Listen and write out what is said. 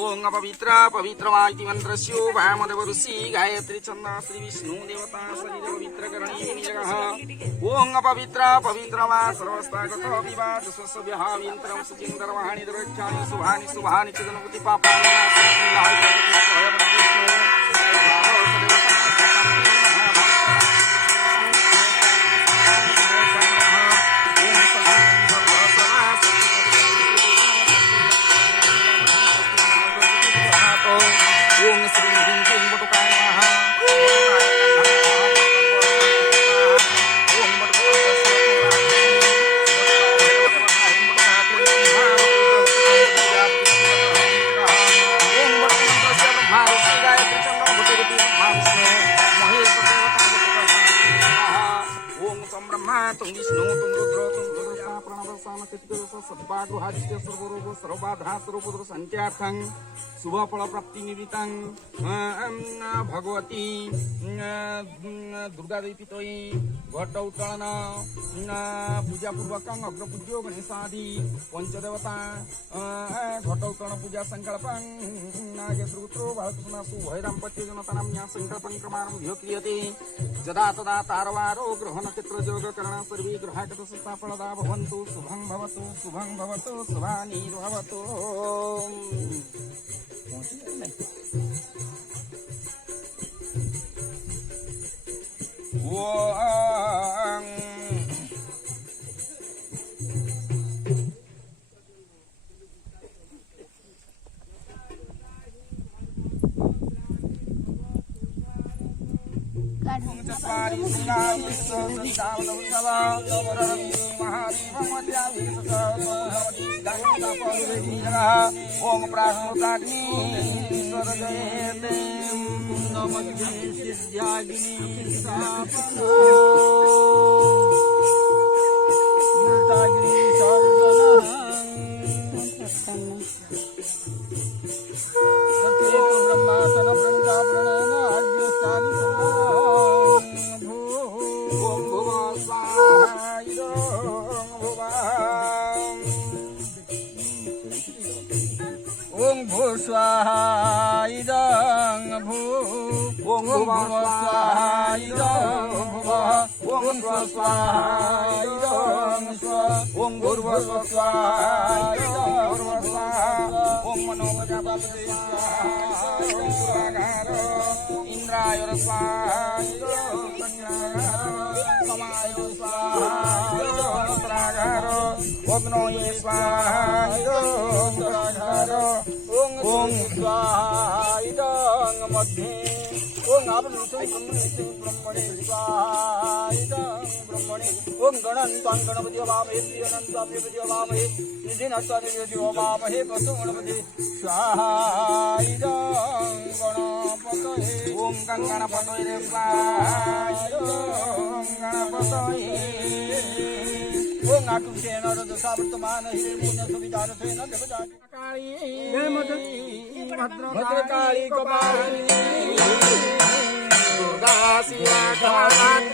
ओम पवित्र पवित्रमाइति मंत्रस्यो वामदेव ऋषि गायत्री छंद श्री विष्णु देवता शरीर पवित्र करणी जगह ओम पवित्र पवित्रमा सर्वस्तागत विवाद स्वस्य विहाविंत्रम सुचिंदरवाणी दरक्षाणि शुभानि शुभानि च गणपति पापानि शुभ फल प्राप्ति निवृत्तं भगवती दुर्गा देवी पितोई घट उत्तोलन पूजा पूर्वक अग्र पूज्यो गणेशादि पंचदेवता घट उत्तोलन पूजा संकल्प नागेश्वरो भारतपुनासु भैरामपत्य जनतानाम्या संकल्पं क्रमारम्भ्यो क्रियते जदा तदा तारवारो ग्रह नक्षत्र योग करण सर्वे ग्रहागत फलदा भवन्तु शुभं भवतु शुभानि भवतु। ओम चत्वारि श्रीराम सरितावतवत्सवा ओम प्राग्नि सर्जयते नमग्ने सिद्ध्याग्नि मृताग्नि ब्रह्मासन प्रणिता प्रणयन आर्यस्थानि ओम भुवा स्वाहा ओम भू स्वाहा इदं भू ओम भुवा स्वाहा इदं भुवा ओम स्वाहा इदं स्वा ओम भूर्भुव स्वाहा इदं भूर्भुव स्वाहा ओम मनोवजापते स्वाहा ओम पुरागारो इंद्राय स्वाहा इदं समाय स्वाहा इदं पुरागारो अग्नये स्वाहा इदं पुरागारो ओम स्वाहा इदं मध्ये ओम आभूषण ब्रह्मणे स्वाहा इदं ब्रह्मणे ओम गणन्तं गणपति वामहे प्रियनन्तं प्रियपति वामहे निधिनत्तं निधिपति वामहे वसु गणपति स्वाहा इदं गणपतये ओम गणपतये स्वाहा इदं गणपतये ओम आकुशेन रजसावर्तमान हिरण्यसुविदारथेन देवजाकाली भद्रकाली कपालिनी दुर्गा शिवा काली